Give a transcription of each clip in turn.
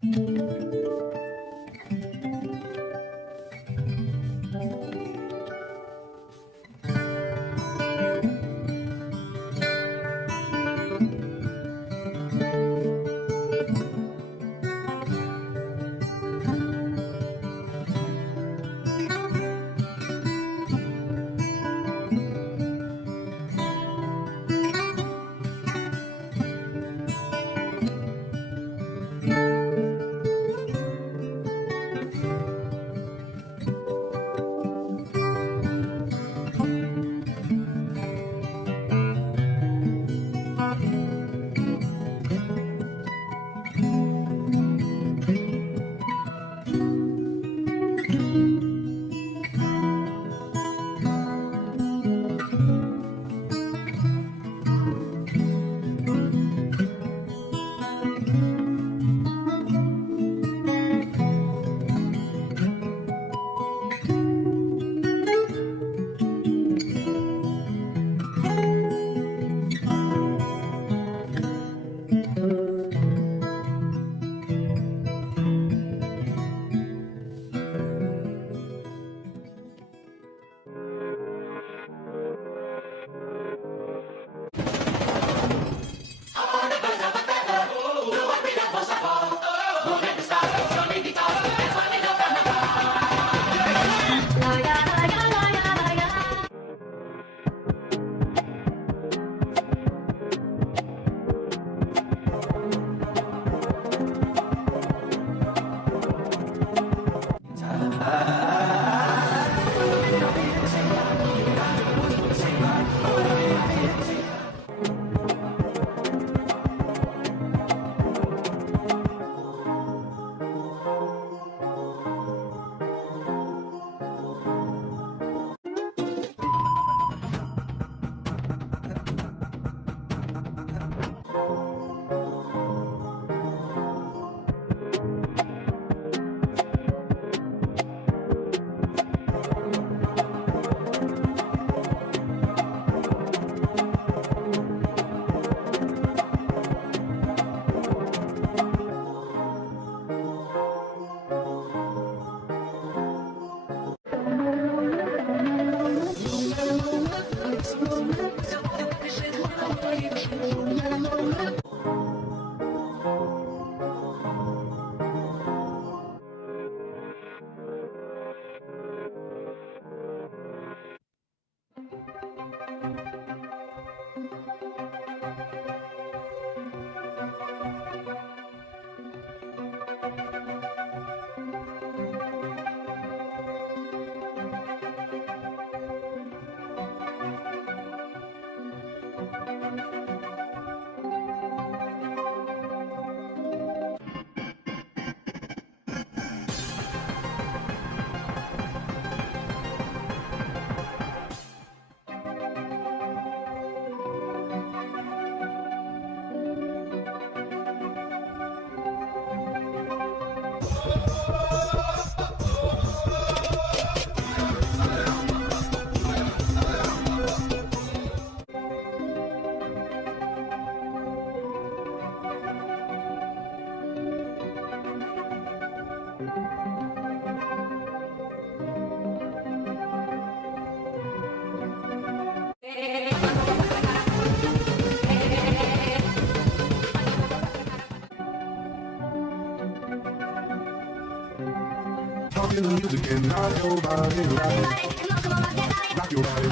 Talking the music and rock your body right. Rock your body.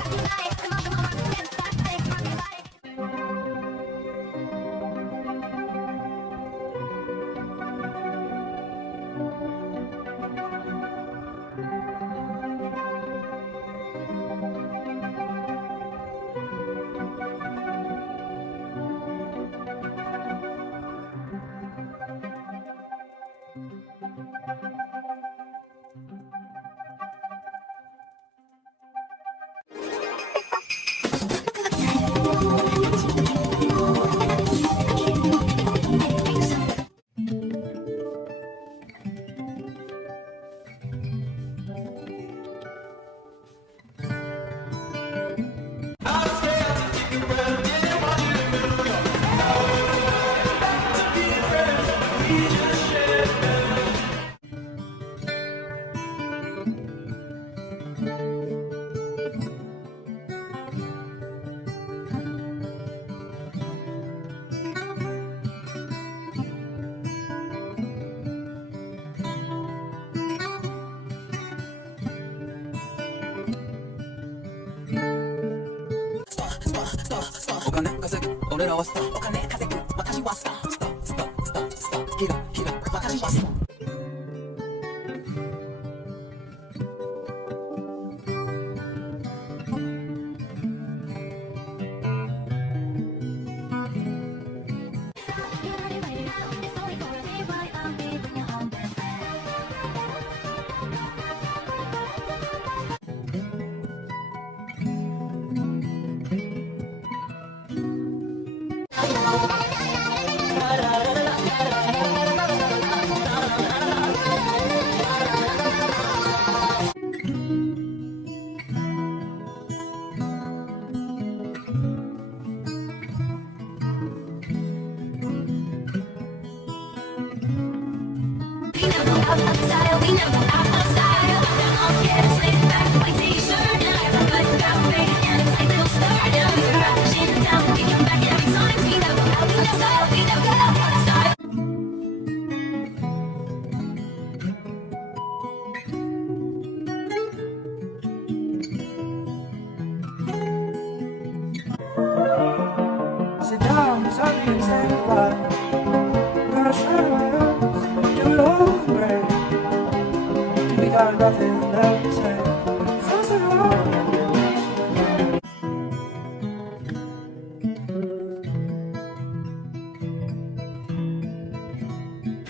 お金稼ぐ俺らはスターお金稼ぐ私はスタースタースタースタースターキラキラ私はスターSit down beside me and say goodbye. Gonna shine my eyes, do it all in gray. We got nothing left to say. So say hello.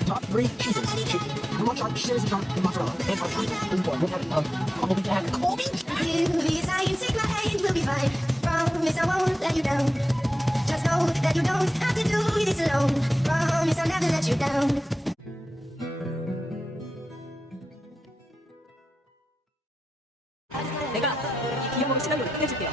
Top 3 cheeses. Chicken, mozzarella, cheese, mozzarella, and mozzarella. Colby, Dad, Colby. You be science, take my hand, we'll be fine. Promise I won't let you down. Just know that you don't have to do this alone. Promise I'll never let you down. 내가 이 비용으로 시나리오를 끝내줄게요.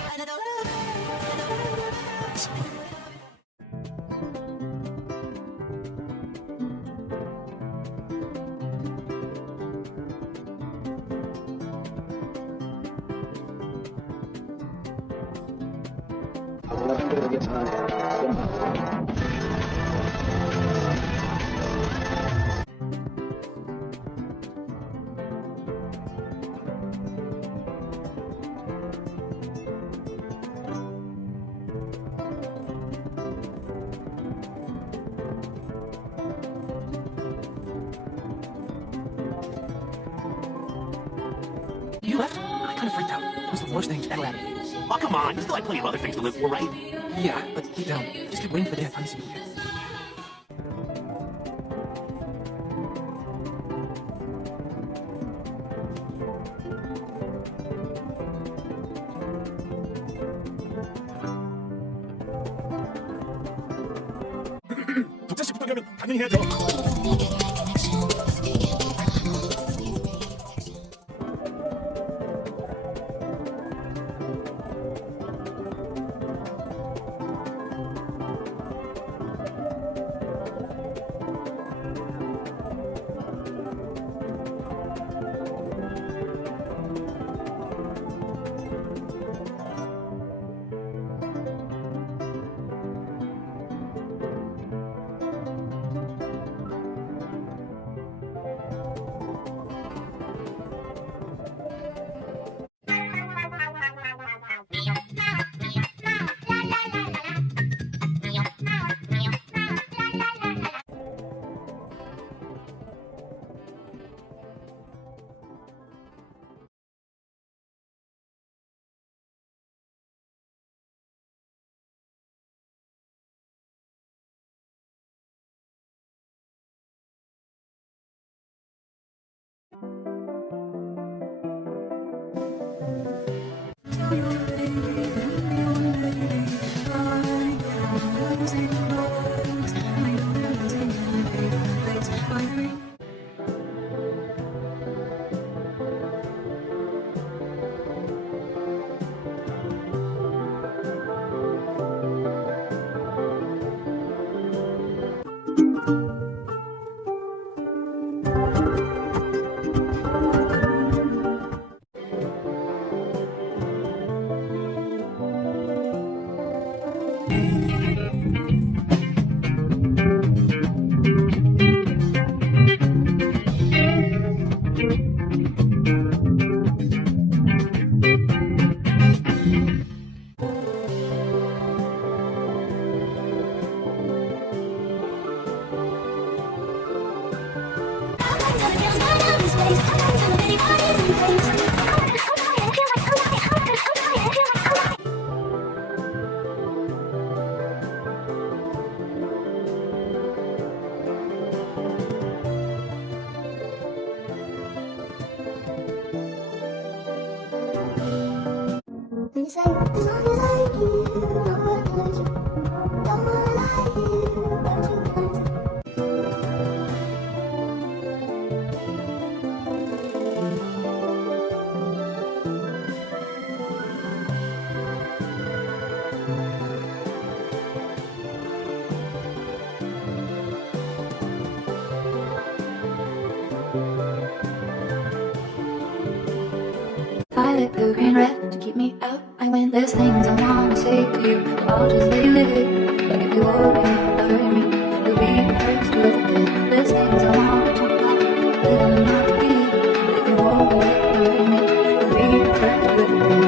You left? I kind of freaked out. It was the worst thing ever happened. Oh, come on. You still have plenty of other things to live for, right? Yeah, but deep down, just keep waiting for the day I finally see you again. 독자 씨부터 하면 당연히 해야죠. you say, as long as I hear, don't wanna lose you. Don't wanna lie here, but you can. Violet, blue, green, red to keep me out. I win. There's things I wanna say to you, but I'll just let you live it. But if you hold me, hurt me, you'll be the first to admit. There's things I wanna talk about that I'm not to be. But if you hold me, hurt me, you'll be the first to admit.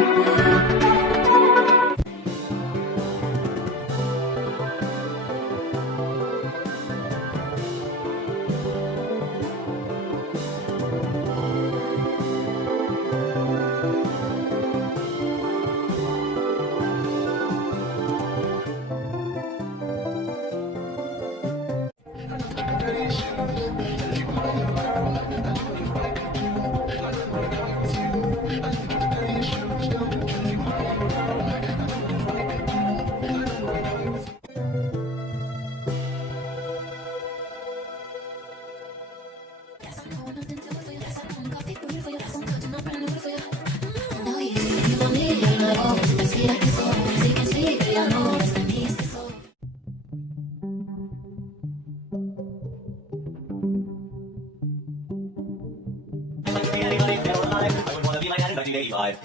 Anybody feel alive? I would wanna be like that in 1985.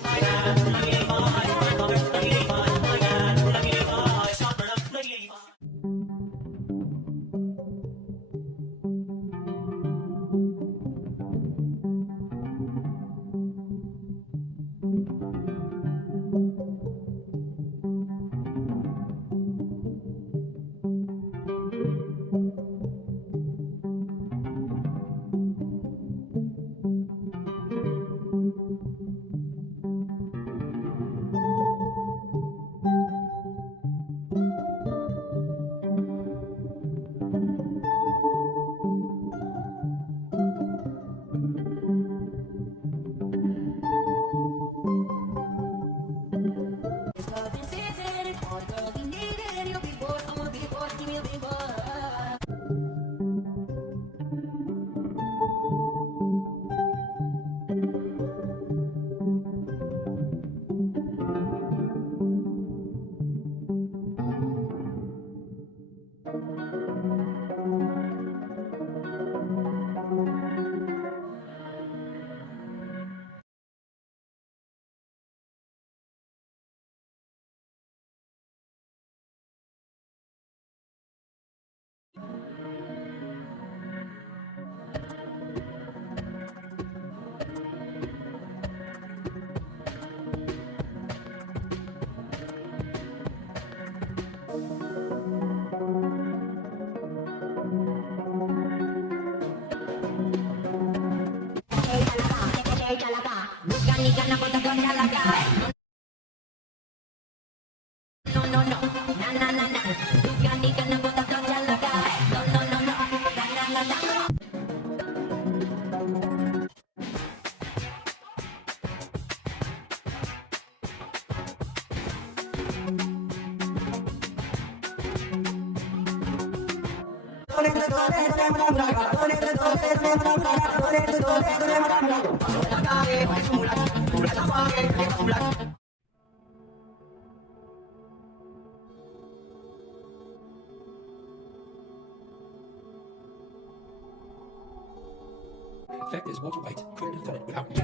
Fact is, Walter White couldn't have done it without me.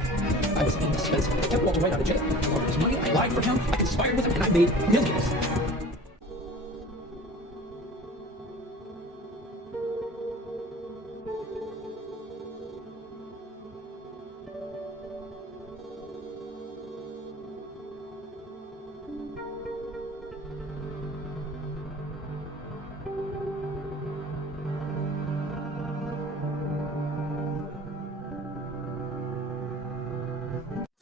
I was in suspense. I kept Walter White out of jail. I borrowed his money, I lied for him, I conspired with him, and I made millions.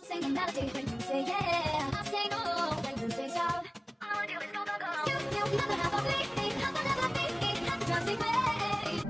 Singing melody when you say yeah, I say no when you say shout. All I do is go go go. You never have a bleed, never bleed, just be great.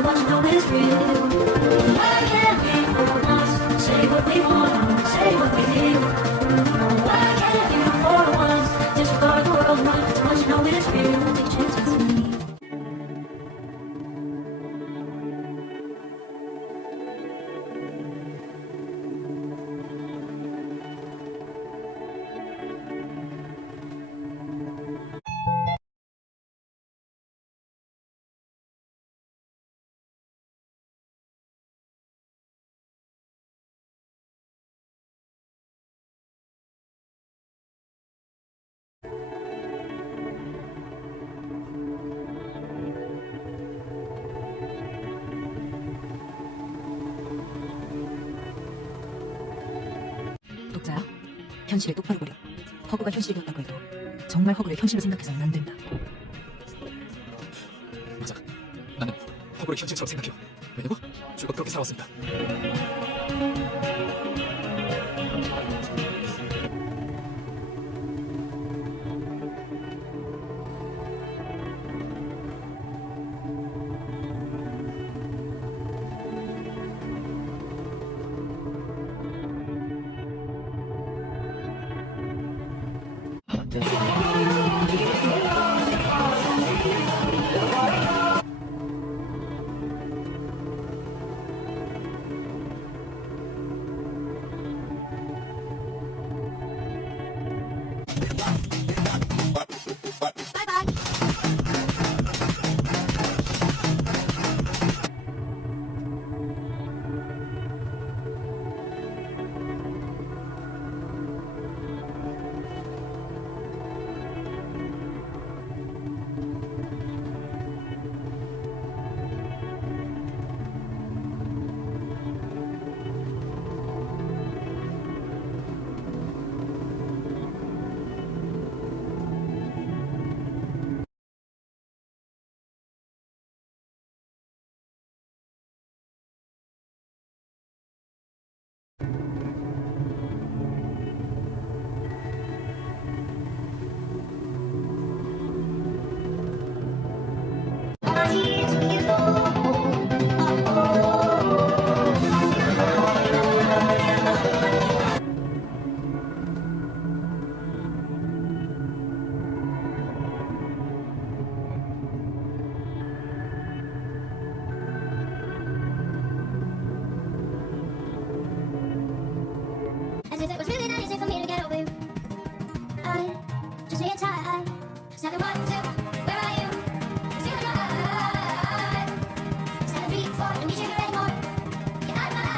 So what you know is real. Why can't we for once say what we want, say what we feel? Why can't you for once disregard the world once? So what you know is real. Take a chance with me. 독자야, 현실을 똑바로 보려. 허구가 현실이 되었다고 해도 정말 허구를 현실로 생각해서는 안 된다. 맞아. 나는 허구를 현실처럼 생각해요. 왜냐고? 줄곧 그렇게 살아왔습니다. As if it was really that easy for me to get over you. I just need time. Step one, two, where are you? 'Cause you're mine. Step three, four, don't need you here anymore. You're not mine.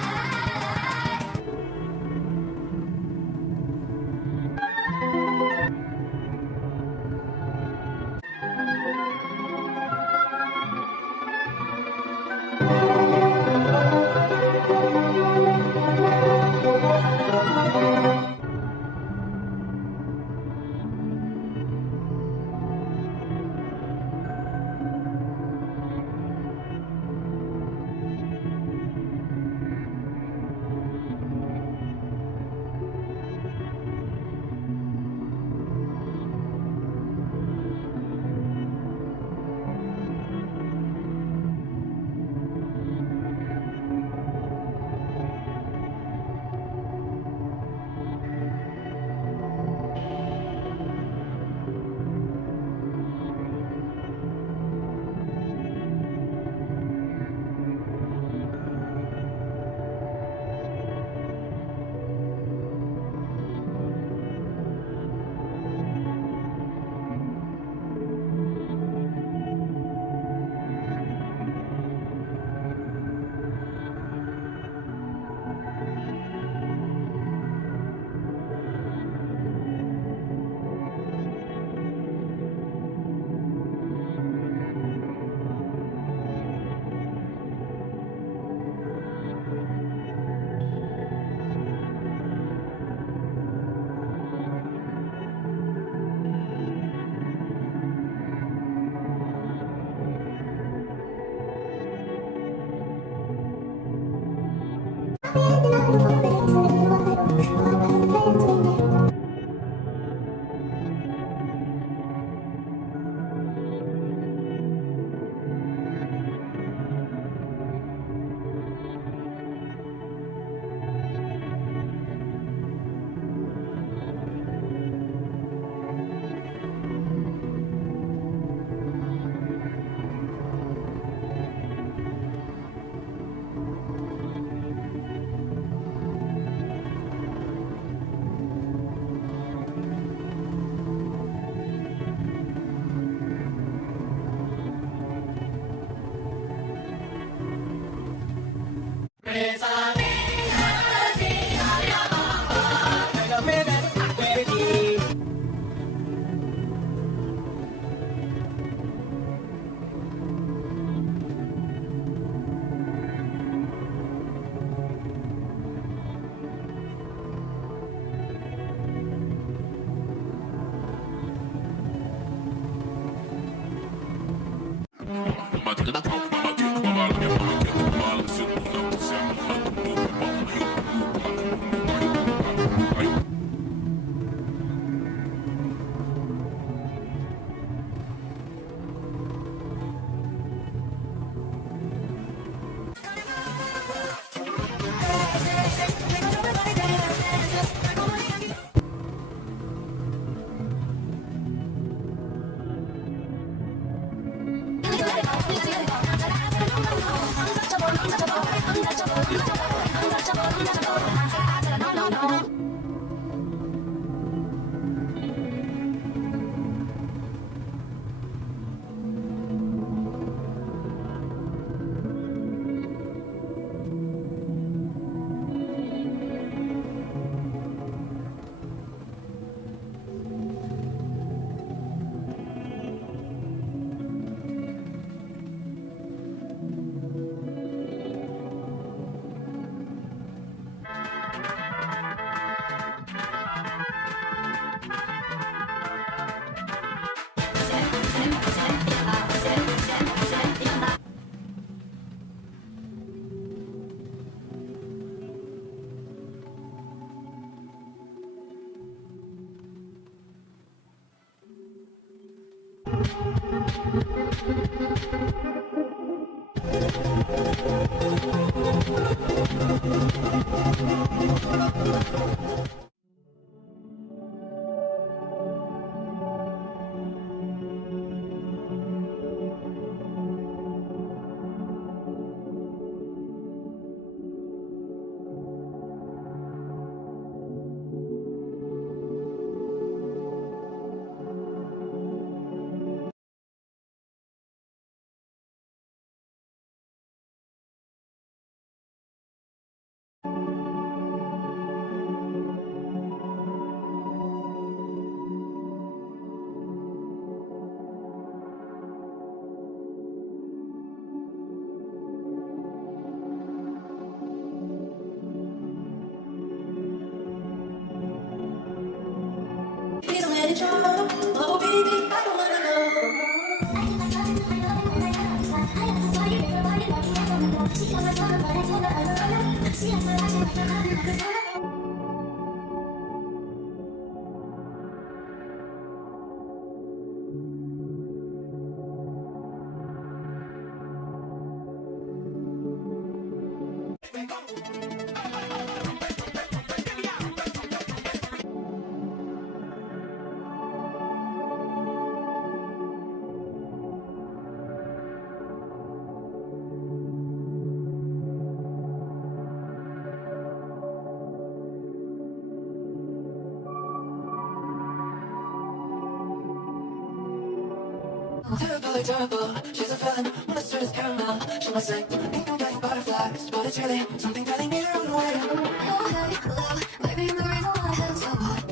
Terrible, terrible, she's a villain. When the sweet is caramel, she must say, think I'm getting butterflies, but it's really something telling me to run away. Oh, hey, hello, maybe I'm the reason why I feel so hot.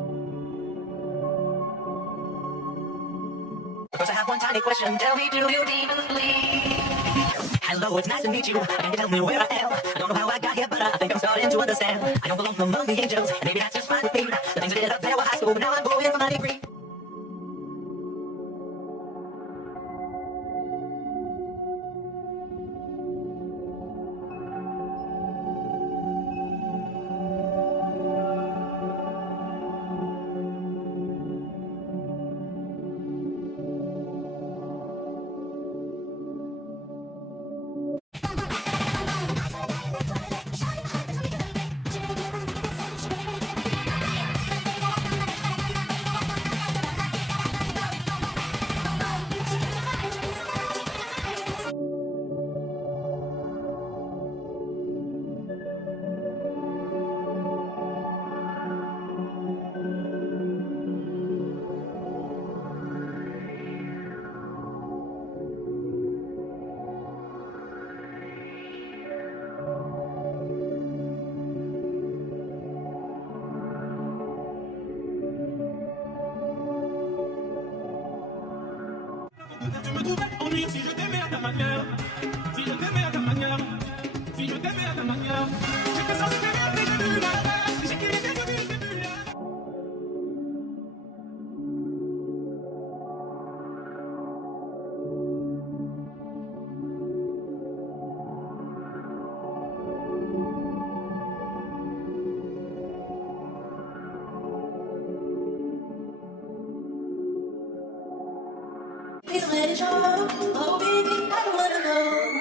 First I have one tiny question, tell me, do you even sleep? Hello, it's nice to meet you, can you tell me where I am? I don't know how I got here, but I think I'm starting to understand. I don't belong among the angels, and maybe that's just fine with me. The things I did up there were high school, but now I'm going for my degree. Please let it show. Oh, baby, I wanna know.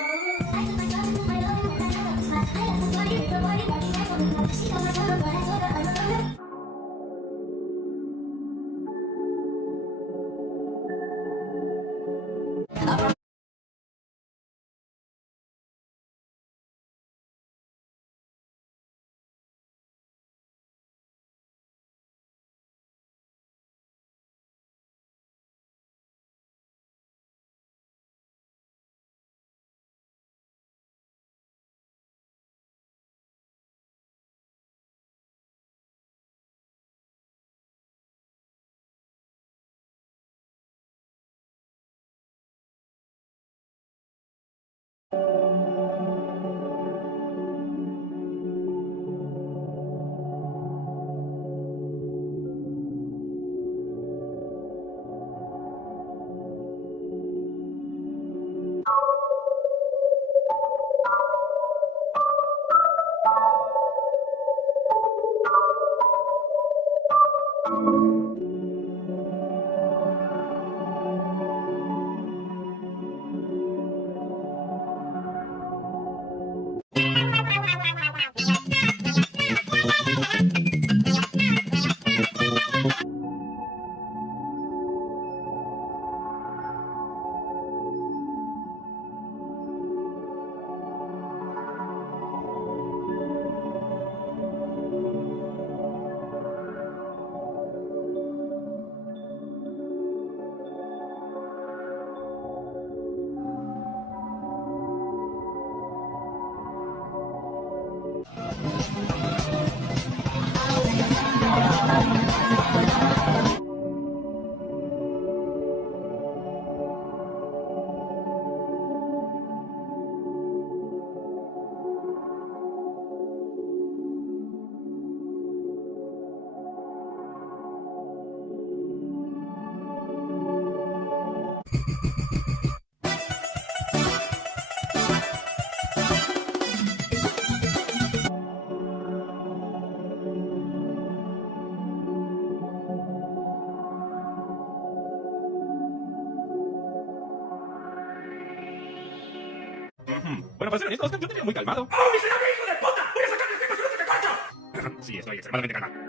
Bueno, para ser honesto, yo te veo muy calmado. ¡Oh, miserable hijo de puta! ¡Voy a sacar mis temas de corcho! Sí, estoy extremadamente calmado.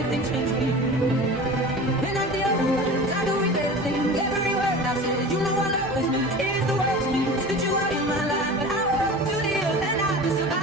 Everything's changing. And I'm the only one, I do everything. Every word I said, you know I love with me. It is the words to me that you are in my life. But I walk to the earth and I will survive.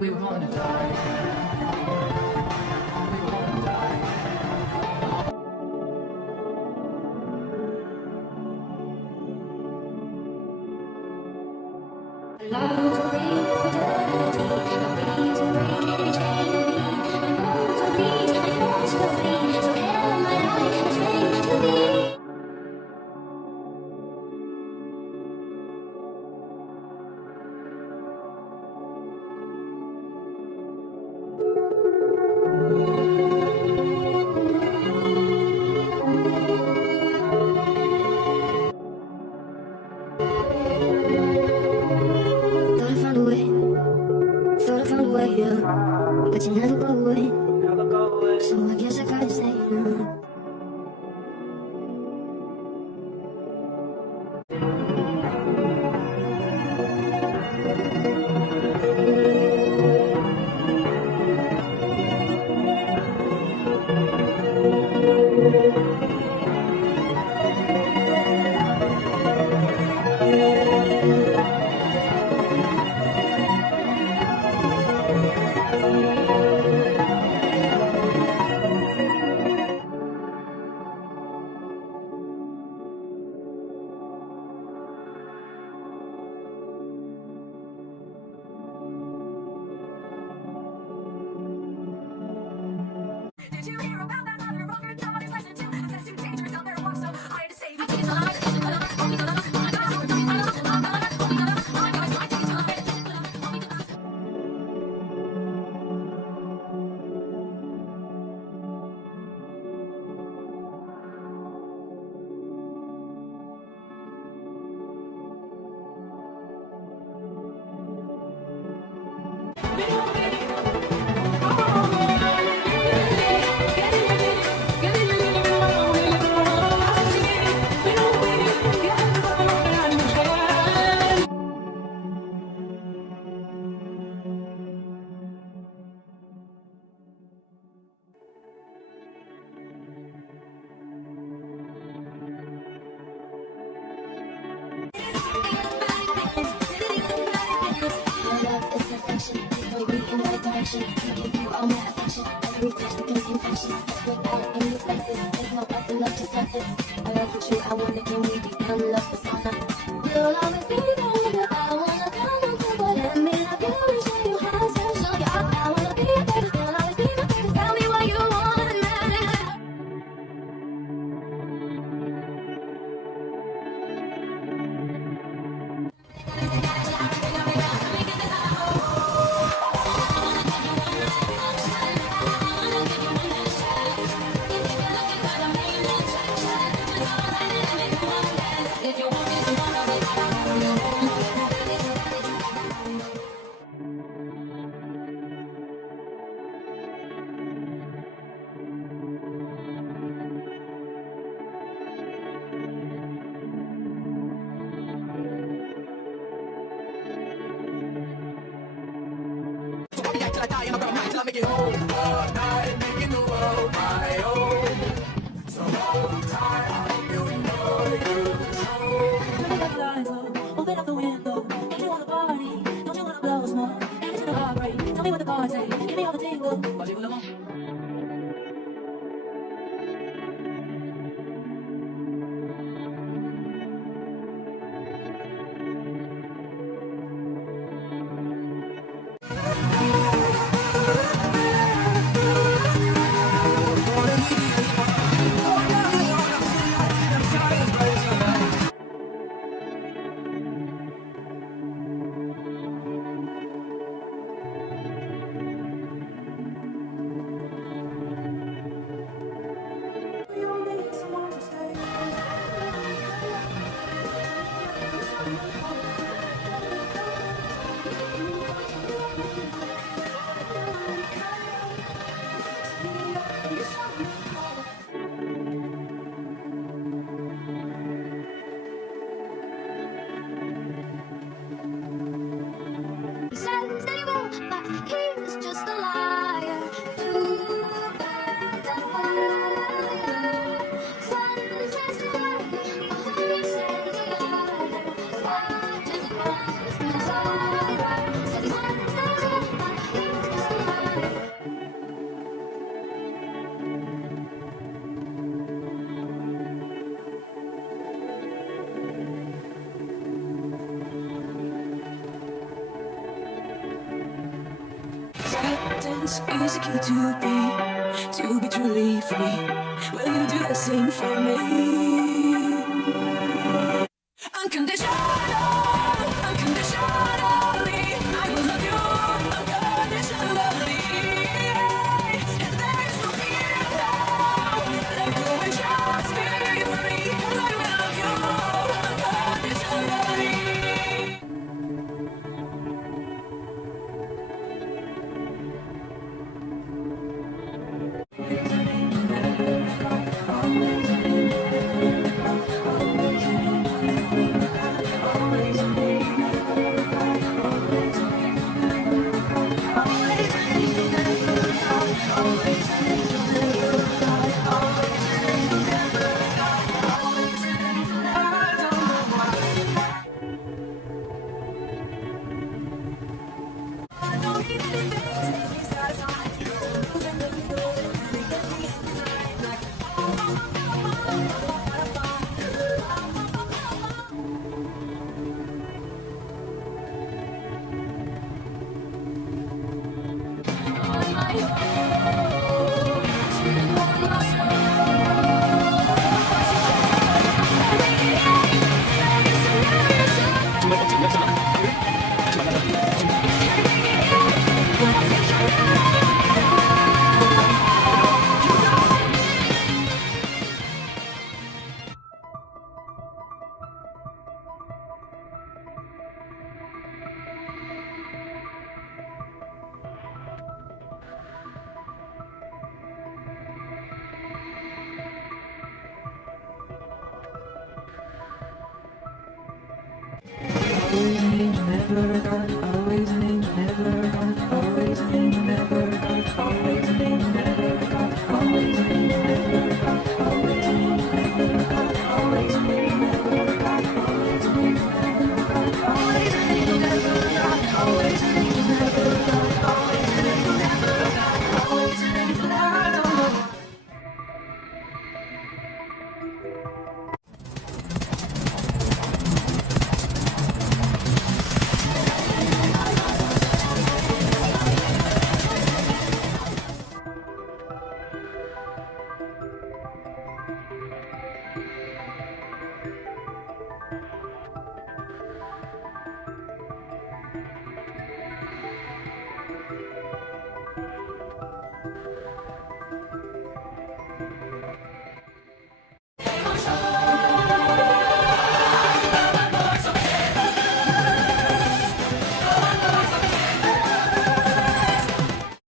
We wanna die. We wanna die. Love to read eternity, the breeze and break every chain of me. The moons are beat, the force will flee. So hell might I, it's fate to be. Thought I found a way, yeah. But you never go away. So I guess I gotta say no. Did you hear about that mother rocker daughter's lesson too? That's too dangerous out there to watch, so I had to save you. direction. I give you all my affection. Every touch becomes infectious. Without any spaces, there's no other love to surface. I love with you, I wanna can we become love persona? You'll always be there, but I wanna come on to what let me love you and show you how special you are. I wanna be a baby, you'll always be my baby. Tell me what you want and let me live. Till I die and I'm gonna ride till I make it home. All night making the world my own. So hold tight, I hope you enjoy the show. Turn the lights low, open up the window. Don't you wanna party? Don't you wanna blow smoke? And it's gonna heartbreak. Tell me what the cards say. Give me all the tingle. Watch it with them all. He says that he will, but he's just a liar. Too bad and failure. Sun says to lie, he says he lied. Such as it was, it's alright. Said he wants to stay, but he's just a liar. Acceptance is the key to be truly free. Will you do the same for me? Unconditional, unconditionally, I will love you unconditionally. And there is no fear now. Let go and just be free. 'Cause I will love you unconditionally. Never